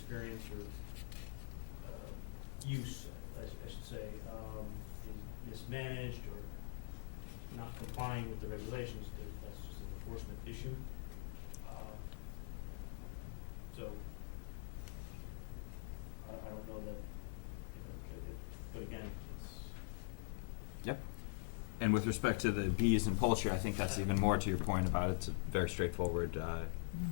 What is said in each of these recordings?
experience or use, I should say, is mismanaged or not complying with the regulations, that's just an enforcement issue. So I don't know that, but again, it's. Yep. And with respect to the bees and poultry, I think that's even more to your point about it's a very straightforward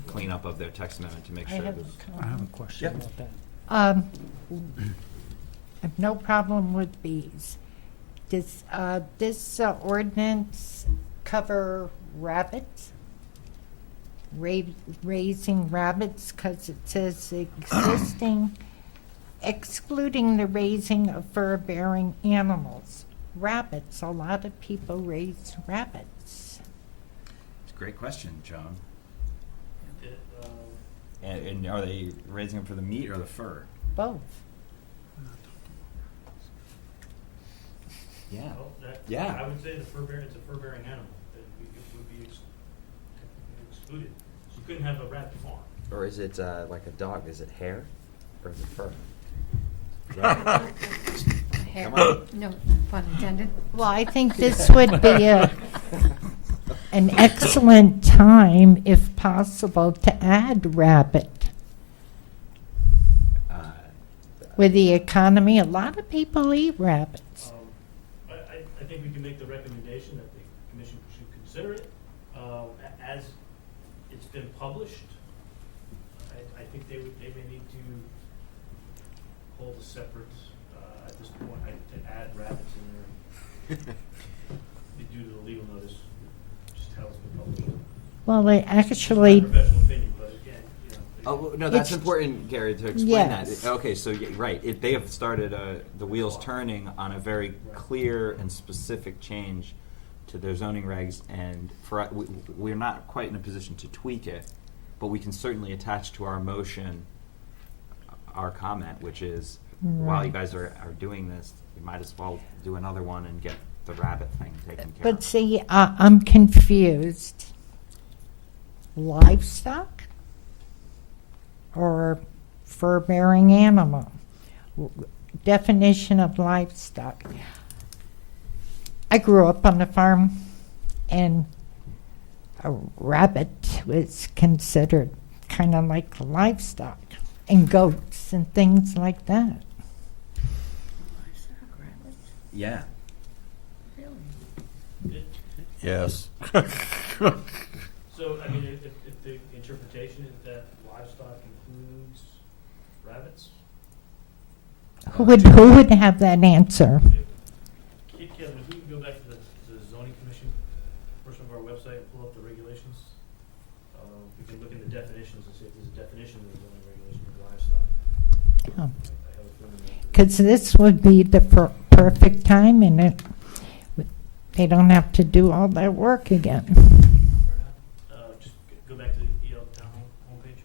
cleanup of their text amendment to make sure there's. I have a question Yep. about that. I have no problem with bees. Does this ordinance cover rabbits? Raising rabbits, because it says excluding the raising of fur-bearing animals. Rabbits, a lot of people raise rabbits. It's a great question, Joan. It, And are they raising them for the meat or the fur? Both. Yeah. well, that, Yeah. I would say it's a fur-bearing animal, that would be excluded. You couldn't have a rabbit farm. Or is it like a dog? Is it hair or is it fur? Hair. Come on. No pun intended. Well, I think this would be an excellent time, if possible, to add rabbit. With the economy, a lot of people eat rabbits. I think we can make the recommendation that the commission should consider it. As it's been published, I think they may need to hold a separate, at this point, to add rabbits in there. Due to the legal notice, just how it's been published. Well, they It's actually, my professional opinion, but again, you know. Oh, no, that's It's- important, Gary, to explain Yes. that. Okay, so, right, they have started the wheels turning on a very clear and specific change to their zoning regs, and we're not quite in a position to tweak it, but we can certainly attach to our motion our comment, which is, while you guys are doing this, you might as well do another one and get the rabbit thing taken care but of. see, I'm confused. Livestock or fur-bearing animal? Definition of livestock. I grew up on a farm, and a rabbit was considered kind of like livestock, and goats and things like that. Yeah. Yes. So, I mean, if the interpretation is that livestock includes rabbits, Who would have that answer? Kevin, if we can go back to the zoning commission portion of our website and pull up the regulations, we can look in the definitions and see if there's a definition of the zoning regulation of livestock. I have a feeling that- Because this would be the perfect time, and they don't have to do all that work again. Just go back to the EL town homepage.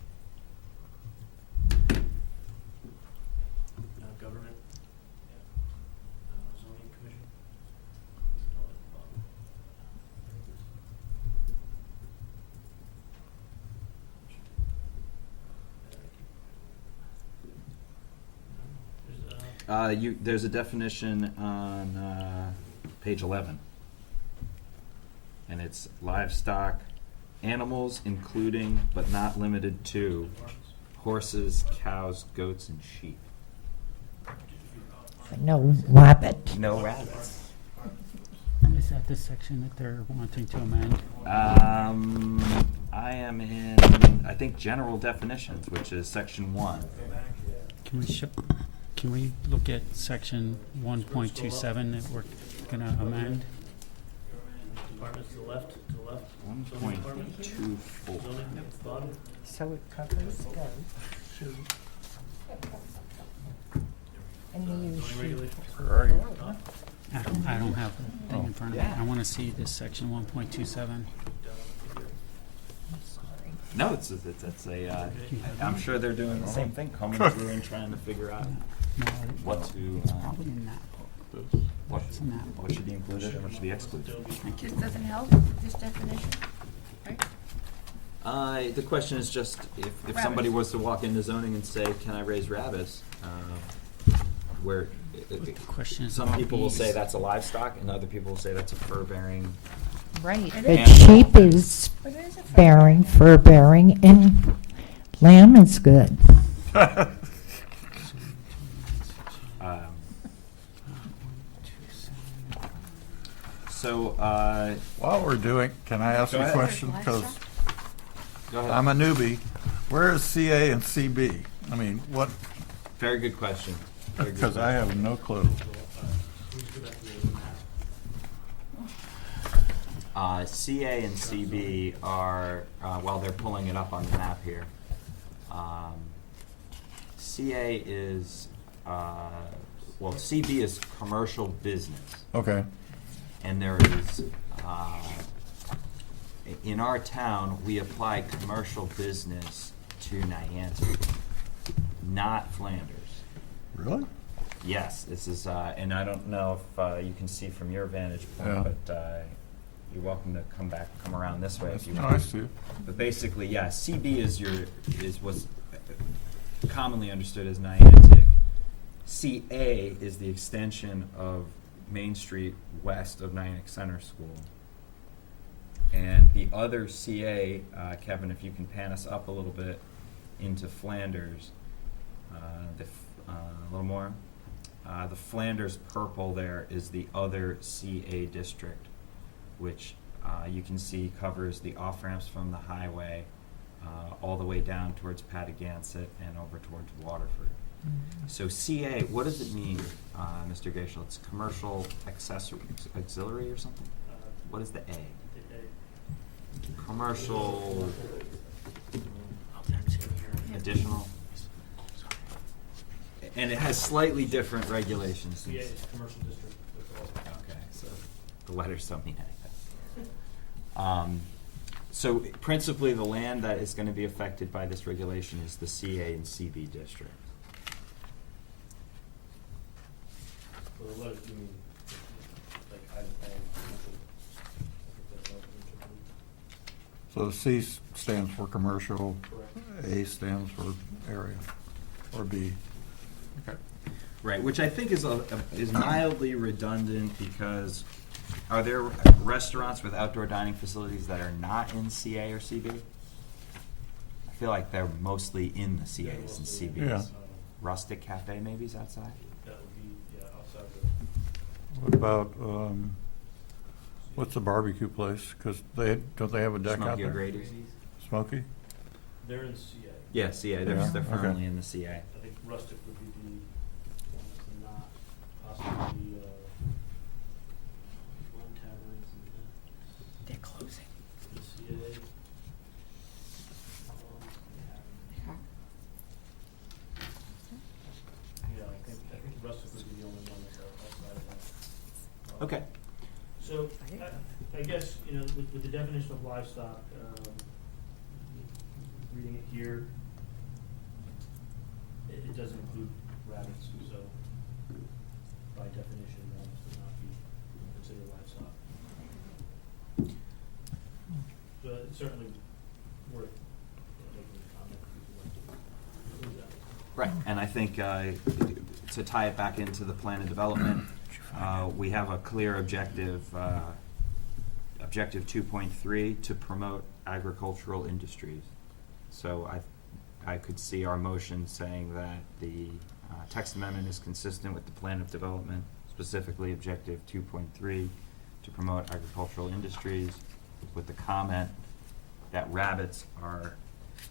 Government. Zoning commission. There's a definition on page 11. And it's livestock, animals including but not limited to horses, cows, goats, and sheep. No rabbit. No rabbits. Is that the section that they're wanting to amend? I am in, I think, general definitions, which is section 1. Can we look at section 1.27 that we're gonna amend? Departments to the left, Zoning department. 1.24. Zoning at the bottom. So it covers goats, sheep, and the Zoning sheep. regulations. I don't have the thing in front of me. Yeah. I wanna see this section 1.27. No, it's a, I'm sure they're doing the same thing, combing through and trying to figure out No, what to, it's probably in that book. It's in that what book. should be included and what should be excluded. It just doesn't help with this definition, right? The question is just if somebody was to walk into zoning and say, "Can I raise rabbits?" Where The question is some about people will bees. say that's a livestock, and other people will say that's a fur-bearing. Right. But sheep is bearing, fur bearing, and lamb is good. So, While we're doing, can I ask Go a ahead. question? Because go ahead. I'm a newbie. Where is CA and CB? I mean, what, Very good question. Very good because I question. have no clue. CA and CB are, while they're pulling it up on the map here, CA is, well, CB is commercial business. Okay, And there is, in our town, we apply commercial business to Niantic, not Flanders. really? Yes, this is, and I don't know if you can see from your vantage point, Yeah. but you're welcome to come around this way That's if you want. nice too. But basically, yeah, CB is what's commonly understood as Niantic. CA is the extension of Main Street west of Niantic Center School. And the other CA, Kevin, if you can pan us up a little bit into Flanders, a little more. The Flanders purple there is the other CA district, which you can see covers the off-ramps from the highway all the way down towards Patagonic and over towards Waterford. So CA, what does it mean, Mr. Gaishel? It's commercial accessory, auxiliary or something? What is the A? Commercial additional? And it has slightly different regulations. CA is commercial district. That's all. Okay, so the letters don't mean anything. So principally, the land that is going to be affected by this regulation is the CA and CB district. For the letters, you mean, like, commercial. I think that's all it should be. So C stands for commercial, Correct. A stands for area, or B. Okay. Right, which I think is mildly redundant because are there restaurants with outdoor dining facilities that are not in CA or CB? I feel like they're mostly in the CAs and CBs. Yeah. Rustic Cafe maybe is outside? That would be, yeah, outside What about, what's the barbecue place? Because don't they have a deck out Smokey there? O'Grady's? Smoky? they're in CA. Yeah, CA, they're Yeah, firmly okay. in the CA. I think rustic would be the one that's not, possibly, one taverns in They're closing. the CA. Yeah, I think rustic would be the only one that's outside of that. Okay. So, I guess, you know, with the definition of livestock, reading it here, it doesn't include rabbits, so by definition, rabbits would not be considered livestock. But it's certainly worth making a comment if you want to include that. Right, and I think to tie it back into the plan of development, we have a clear objective, objective 2.3, to promote agricultural industries. So I could see our motion saying that the text amendment is consistent with the plan of development, specifically objective 2.3, to promote agricultural industries, with the comment that rabbits are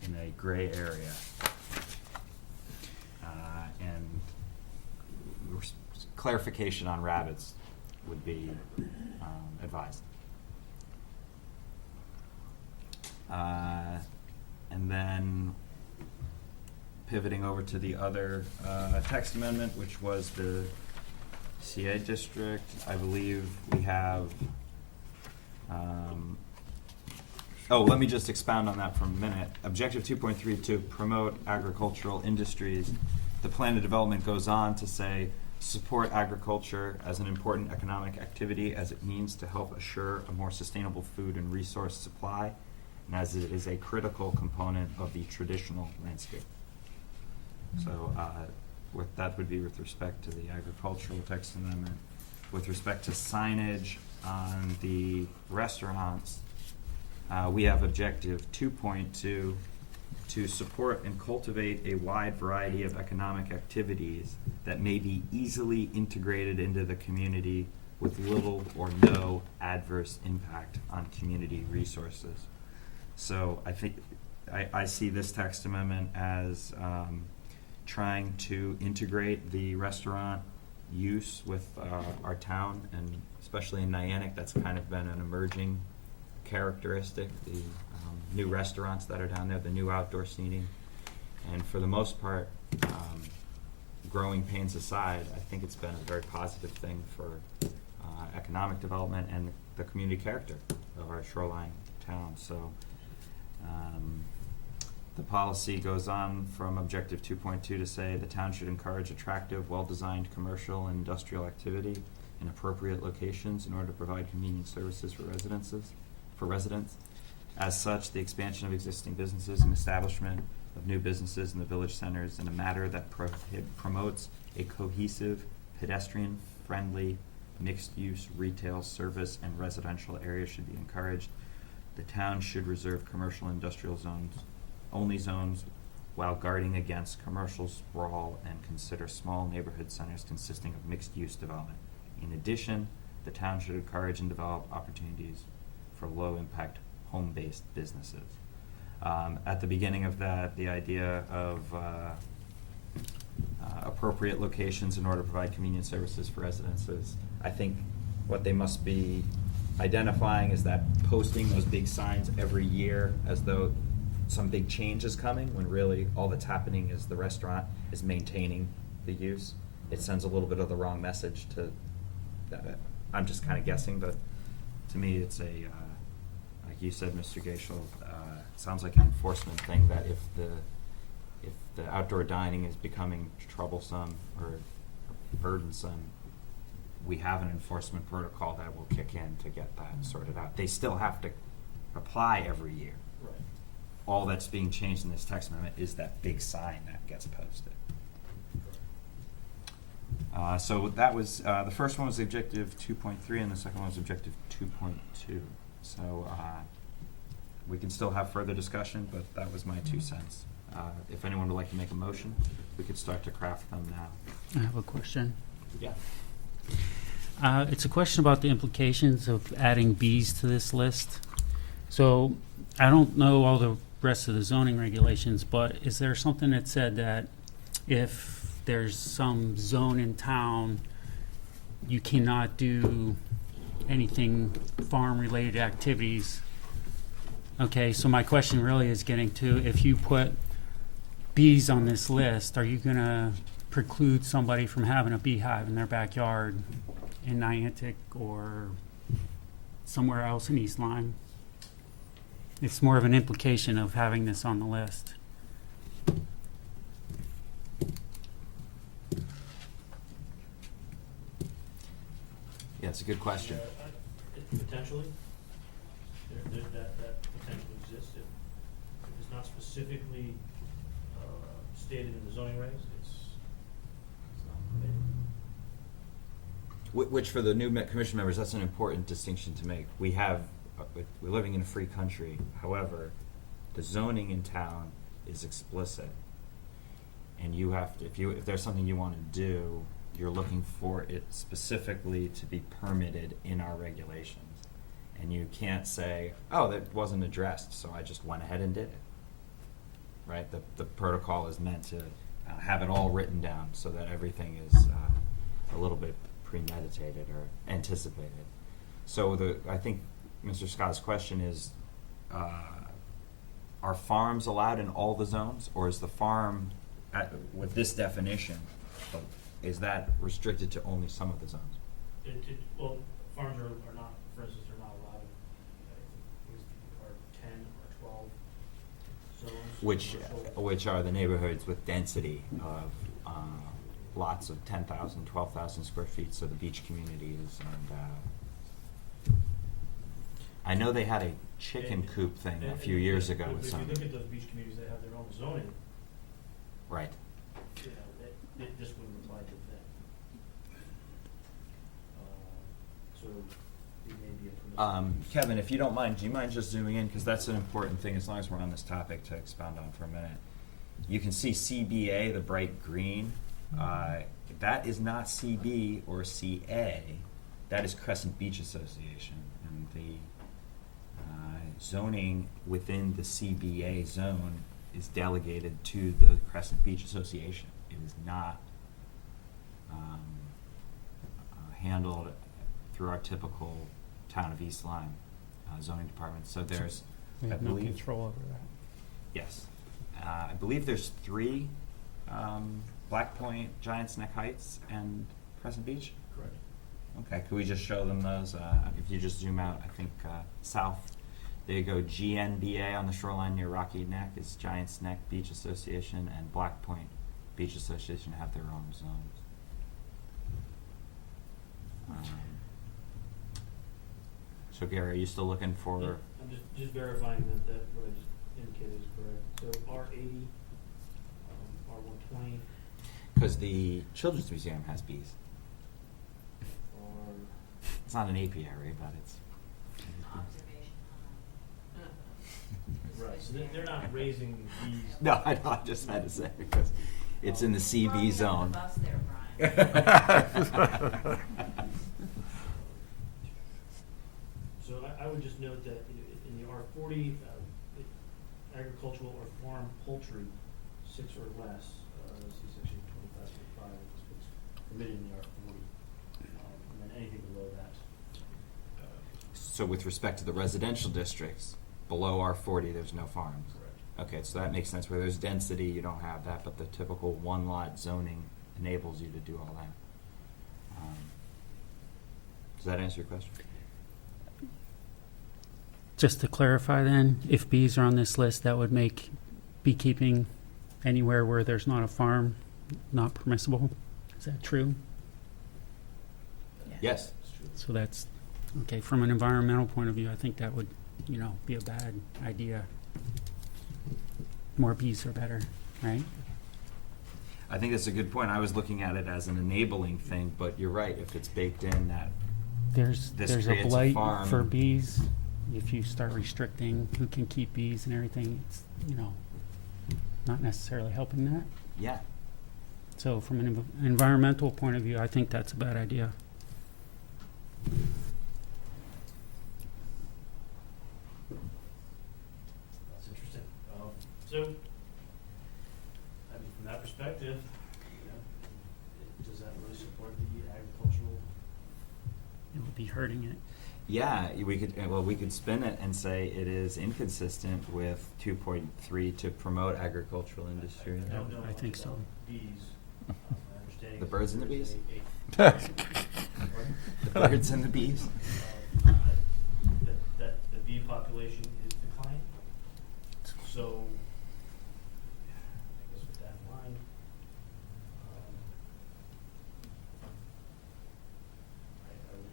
in a gray area. And clarification on rabbits would be advised. And then pivoting over to the other text amendment, which was the CA district, I believe we have, let me just expound on that for a minute. Objective 2.3, to promote agricultural industries. The plan of development goes on to say, support agriculture as an important economic activity as it means to help assure a more sustainable food and resource supply, and as it is a critical component of the traditional landscape. So, that would be with respect to the agricultural text amendment. With respect to signage on the restaurants, we have objective 2.2, to support and cultivate a wide variety of economic activities that may be easily integrated into the community with little or no adverse impact on community resources. So I think, I see this text amendment as trying to integrate the restaurant use with our town, and especially in Niantic, that's kind of been an emerging characteristic, the new restaurants that are down there, the new outdoor seating. And for the most part, growing pains aside, I think it's been a very positive thing for economic development and the community character of our shoreline town. So the policy goes on from objective 2.2 to say the town should encourage attractive, well-designed commercial and industrial activity in appropriate locations in order to provide convenient services for residents. As such, the expansion of existing businesses and establishment of new businesses in the village centers in a manner that promotes a cohesive, pedestrian-friendly, mixed-use retail, service, and residential area should be encouraged. The town should reserve commercial and industrial only zones while guarding against commercial sprawl and consider small neighborhood centers consisting of mixed-use development. In addition, the town should encourage and develop opportunities for low-impact home-based businesses. At the beginning of that, the idea of appropriate locations in order to provide convenient services for residences, I think what they must be identifying is that posting those big signs every year as though some big change is coming, when really all that's happening is the restaurant is maintaining the use. It sends a little bit of the wrong message to, I'm just kind of guessing, but to me it's a, like you said, Mr. Gaishel, sounds like an enforcement thing, that if the outdoor dining is becoming troublesome or burdensome, we have an enforcement protocol that will kick in to get that sorted out. They still have to apply every year. Right. All that's being changed in this text amendment is that big sign that gets posted. So that was, the first one was objective 2.3 and the second one was objective 2.2. So we can still have further discussion, but that was my 2 cents. If anyone would like to make a motion, we could start to craft them now. I have a question. Yeah. It's a question about the implications of adding bees to this list. So I don't know all the rest of the zoning regulations, but is there something that said that if there's some zone in town, you cannot do anything farm-related activities? Okay, so my question really is getting to, if you put bees on this list, are you going to preclude somebody from having a beehive in their backyard in Niantic or somewhere else in East Lyme? It's more of an implication of having this on the list. Yeah, it's a good question. Potentially, that potential exists. If it's not specifically stated in the zoning regs, it's not permitted. Which for the new commission members, that's an important distinction to make. We have, we're living in a free country. However, the zoning in town is explicit, and you have to, if there's something you want to do, you're looking for it specifically to be permitted in our regulations. And you can't say, oh, that wasn't addressed, so I just went ahead and did it. Right? The protocol is meant to have it all written down so that everything is a little bit premeditated or anticipated. So I think Mr. Scott's question is, are farms allowed in all the zones, or is the farm, with this definition, is that restricted to only some of the zones? Well, farms are not, for instance, are not allowed in, 10 or 12 zones. Which are the neighborhoods with density of lots of 10,000, 12,000 square feet, so the beach communities and I know they had a chicken coop thing a few years ago with some. If you look at those beach communities that have their own zoning, Right. you know, this wouldn't apply to them. So it may be a permissible. Kevin, if you don't mind, do you mind just zooming in? Because that's an important thing, as long as we're on this topic, to expound on for a minute. You can see CBA, the bright green. That is not CB or CA. That is Crescent Beach Association. And the zoning within the CBA zone is delegated to the Crescent Beach Association. It is not handled through our typical town of East Lyme zoning department. So there's, We I have no believe, control over that. yes, I believe there's 3: Black Point, Giants Neck Heights, and Crescent Beach. Correct. Okay, could we just show them those? If you just zoom out, I think south. There you go. GNBA on the shoreline near Rocky Neck is Giants Neck Beach Association, and Black Point Beach Association have their own zones. So Gary, are you still looking for? Yeah, I'm just verifying that what I just indicated is correct. So R80, R120, Because the Children's Museum has bees. R. It's not an apiary, but it's. Right, so they're not raising bees. No, I know. I just had to say because it's in the CB zone. So I would just note that in the R40, agricultural or farm poultry, 6 or less, see section 25.5, is what's permitted in the R40. And then anything below that. So with respect to the residential districts, below R40, there's no farms. Correct. Okay, so that makes sense. Where there's density, you don't have that, but the typical one-lot zoning enables you to do all that. Does that answer your question? Just to clarify then, if bees are on this list, that would make beekeeping anywhere where there's not a farm not permissible? Is that true? Yes. That's true. So that's, okay, from an environmental point of view, I think that would, be a bad idea. More bees are better, right? I think that's a good point. I was looking at it as an enabling thing, but you're right. If it's baked in, that There's This a creates a blight farm. for bees. If you start restricting who can keep bees and everything, it's, not necessarily helping that. yeah. So from an environmental point of view, I think that's a bad idea. That's interesting. So, I mean, from that perspective, does that really support the agricultural? It would be hurting it. Yeah, we could spin it and say it is inconsistent with 2.3 to promote agricultural industry. I don't know I much think so. about bees. My understanding The is birds and the there's bees? Pardon? The birds and the bees. That the bee population is declining. So, I guess with that in mind, I would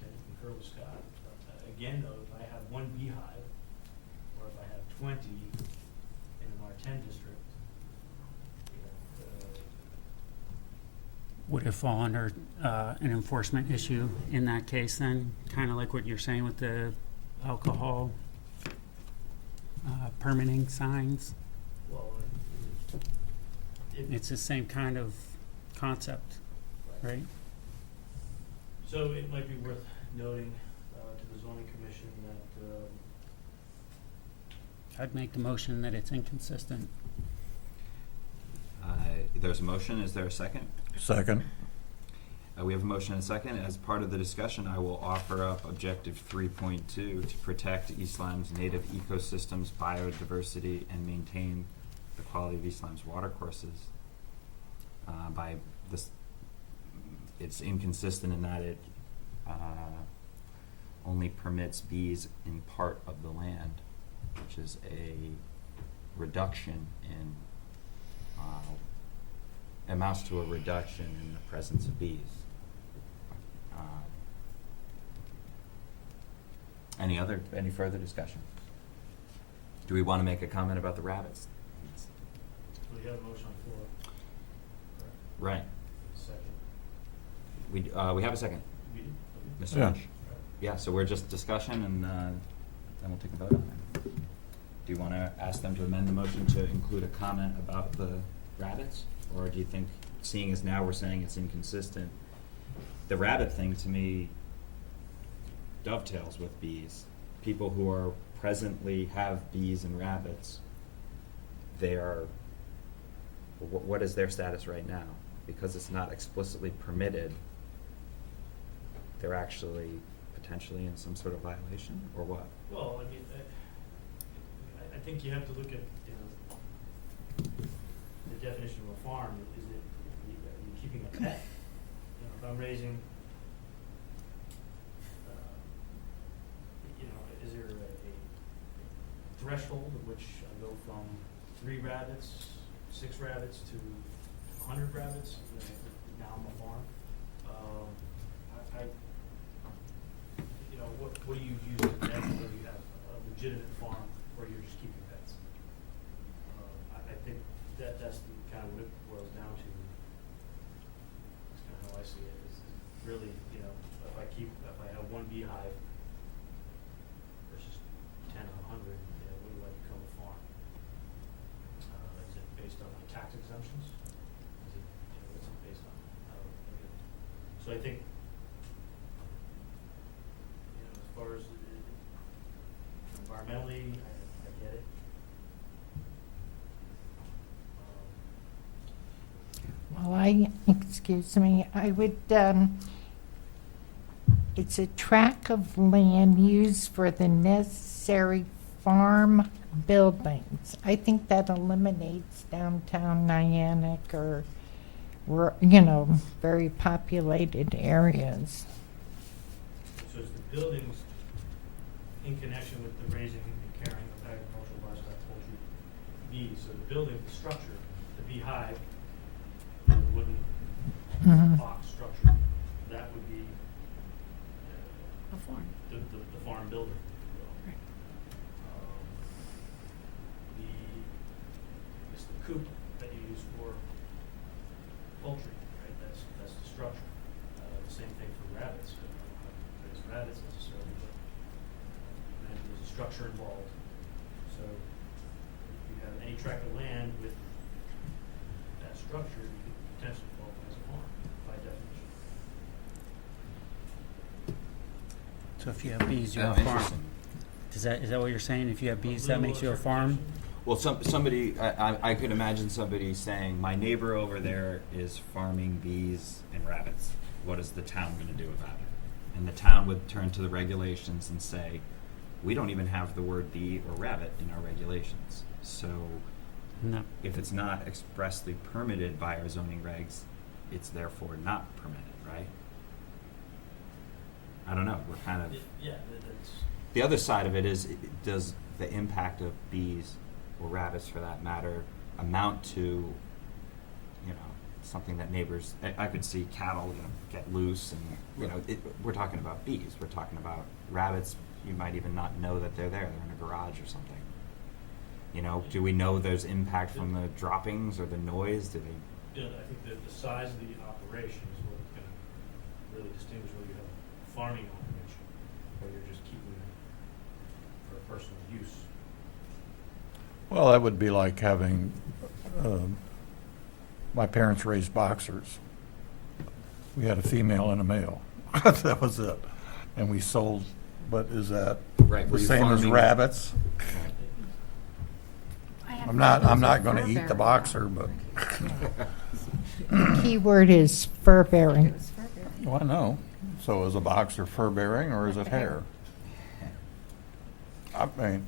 tend to concur with Scott. Again, though, if I have one beehive, or if I have 20 in an R10 district, Would it fall under an enforcement issue in that case then? Kind of like what you're saying with the alcohol permitting signs? well, It's the same kind of concept, right? So it might be worth noting to the zoning commission that I'd make the motion that it's inconsistent. There's a motion. Is there a second? Second. We have a motion and a second. As part of the discussion, I will offer up objective 3.2 to protect East Lyme's native ecosystems, biodiversity, and maintain the quality of East Lyme's watercourses. By this, it's inconsistent in that it only permits bees in part of the land, which is a reduction in amounts to a reduction in the presence of bees. Any further discussion? Do we want to make a comment about the rabbits? We have a motion on the floor. Right. Second. We have a second. We did? Mr. Yeah. Lynch? Yeah, so we're just discussion and then we'll take a vote on it. Do you want to ask them to amend the motion to include a comment about the rabbits? Or do you think, seeing as now we're saying it's inconsistent, the rabbit thing to me dovetails with bees. People who are presently have bees and rabbits, they are, what is their status right now? Because it's not explicitly permitted, they're actually potentially in some sort of violation, or what? Well, I mean, I think you have to look at, you know, the definition of a farm. Is it, are you keeping a pet? You know, if I'm raising, you know, is there a threshold at which I go from 3 rabbits, 6 rabbits to 100 rabbits? Now I'm a farm. You know, what do you use to measure whether you have a legitimate farm or you're just keeping pets? I think that's the kind of what it boils down to. That's kind of how I see it. Is really, you know, if I have 1 beehive versus 10 or 100, you know, when do I become a farm? Is it based on my tax exemptions? Is it, you know, what's it based on? So I think, you know, as far as environmentally, I get it. Well, excuse me, I would, it's a tract of land used for the necessary farm buildings. I think that eliminates downtown Niantic or, you know, very populated areas. So it's the buildings in connection with the raising and carrying of agricultural livestock, poultry, bees. So the building, the structure, the beehive, the wooden Mhm. box structure, that would be A farm. the farm building, if you will. Right. It's the coop that you use for poultry, right? That's the structure. The same thing for rabbits. I don't know how to raise rabbits necessarily, but there's a structure involved. So if you have any tract of land with that structure, you could potentially qualify as a farm by definition. So if you have bees, you Oh, have a farm. interesting. Is that what you're saying? If you have bees, that little makes you a farm? interpretation. Well, somebody, I could imagine somebody saying, my neighbor over there is farming bees and rabbits. What is the town gonna do about it? And the town would turn to the regulations and say, we don't even have the word bee or rabbit in our regulations. So No. if it's not expressly permitted by our zoning regs, it's therefore not permitted, right? I don't know, we're kind of, Yeah, that's. the other side of it is, does the impact of bees or rabbits, for that matter, amount to, you know, something that neighbors? I could see cattle, you know, get loose, and you know, we're talking about bees. We're talking about rabbits. You might even not know that they're there. They're in a garage or something. You know, do we know there's impact from the droppings or the noise? Do they? You know, I think that the size of the operation is what's gonna really distinguish whether you have a farming operation or you're just keeping it for personal use. Well, that would be like having, my parents raised boxers. We had a female and a male. That was it. And we sold, but is that Right, the were you same as farming- rabbits? I have I'm not friends gonna with eat the fur-bearing boxer, but, The key word is fur dogs. bearing. It was fur-bearing. well, no. So is a boxer fur bearing or is it hair? I mean,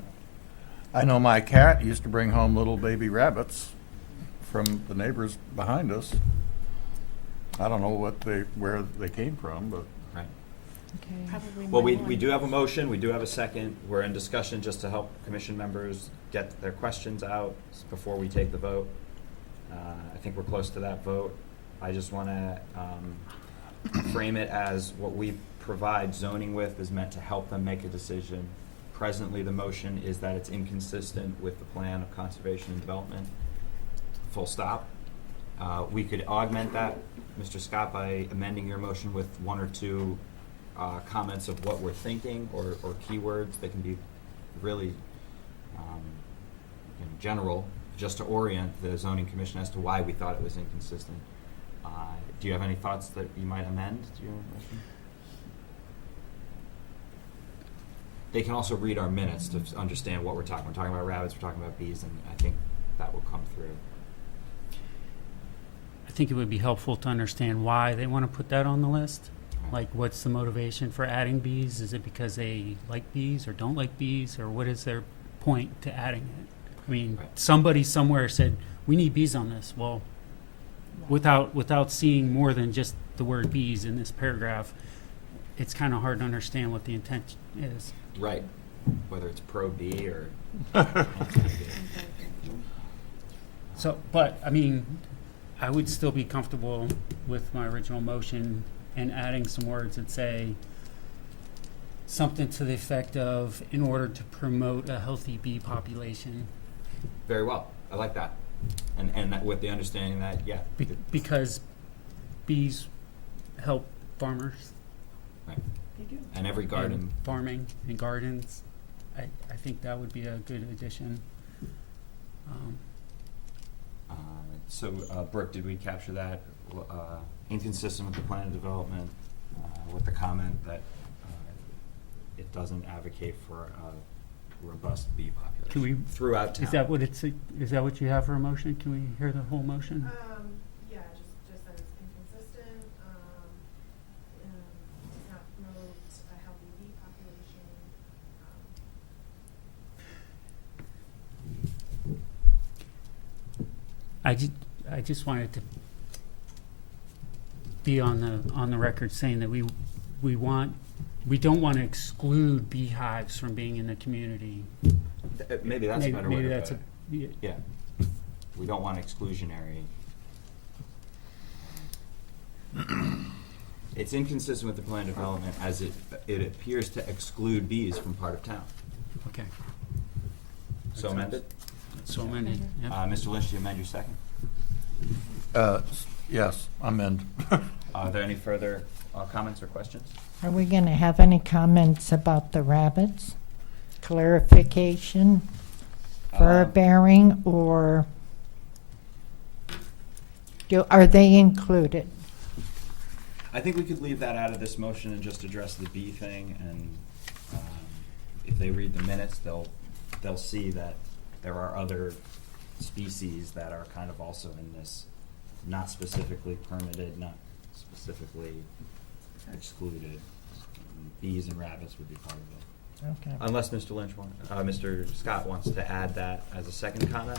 I know my cat used to bring home little baby rabbits from the neighbors behind us. I don't know where they came from, but Right. Okay. Probably Well, my we do have a ones. motion, we do have a second, we're in discussion just to help commission members get their questions out before we take the vote. I think we're close to that vote. I just wanna, frame it as what we provide zoning with is meant to help them make a decision. Presently, the motion is that it's inconsistent with the plan of conservation and development, full stop. We could augment that, Mr. Scott, by amending your motion with one or two comments of what we're thinking, or keywords that can be really in general, just to orient the zoning commission as to why we thought it was inconsistent. Do you have any thoughts that you might amend to your motion? They can also read our minutes to understand what we're talking. We're talking about rabbits, we're talking about bees, and I think that will come through. I think it would be helpful to understand why they want to put that on the list. Like, what's the motivation for adding bees? Is it because they like bees or don't like bees, or what is their point to adding it? I mean, Right. somebody somewhere said, we need bees on this. Well, without seeing more than just the word bees in this paragraph, it's kind of hard to understand what the intent is. Right. Whether it's pro-bee or So, but, I mean, I would still be comfortable with my original motion and adding some words that say something to the effect of, in order to promote a healthy bee population. very well. I like that. And that with the understanding that, yeah. Because bees help farmers. Right. They do. And every garden. And farming and gardens. I think that would be a good addition. Brooke, did we capture that? Inconsistent with the plan of development, with the comment that it doesn't advocate for a robust bee population Can we, throughout town. is that what you have for a motion? Can we hear the whole motion? Yeah, just that it's inconsistent, does not promote a healthy bee population. I just wanted to be on the record saying that we don't want to exclude beehives from being in the community. Maybe that's a better way Maybe to that's put it. Yeah. We don't want exclusionary. It's inconsistent with the plan of development as it appears to exclude bees from part of town. Okay. So amended? So amended, yeah. Mr. Lynch, do you amend your second? Yes, amend. Are there any further comments or questions? Are we going to have any comments about the rabbits? Clarification, fur bearing, or are they included? I think we could leave that out of this motion and just address the bee thing, and if they read the minutes, they'll see that there are other species that are kind of also in this, not specifically permitted, not specifically excluded. Bees and rabbits would be part of it. Okay. Unless Mr. Scott wants to add that as a second comment?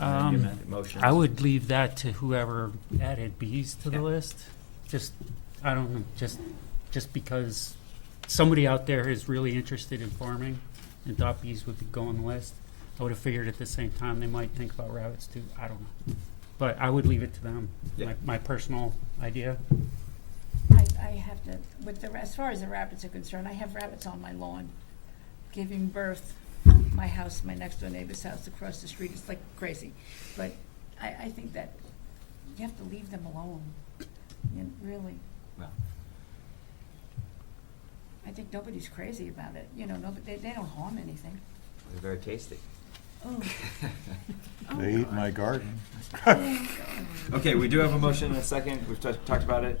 And then the amended motions. I would leave that to whoever added bees to the Yeah. list. I don't know, just because somebody out there is really interested in farming and thought bees would go on the list. I would have figured at the same time they might think about rabbits too. I don't know. But I would leave it to them, Yeah. my personal idea. I have to, as far as the rabbits are concerned, I have rabbits on my lawn, giving birth. My house, my next door neighbor's house across the street, it's like crazy. But I think that you have to leave them alone, really. Well, I think nobody's crazy about it, they don't harm anything. they're very tasty. Oh. They eat my garden. Okay, we do have a motion and a second. We've talked about it.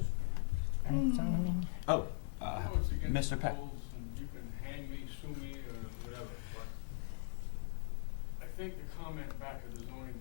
Zoning. Oh, I know it's against Mr. the Peck. rules, and you can hang me, sue me, or whatever, but I think the comment back at the zoning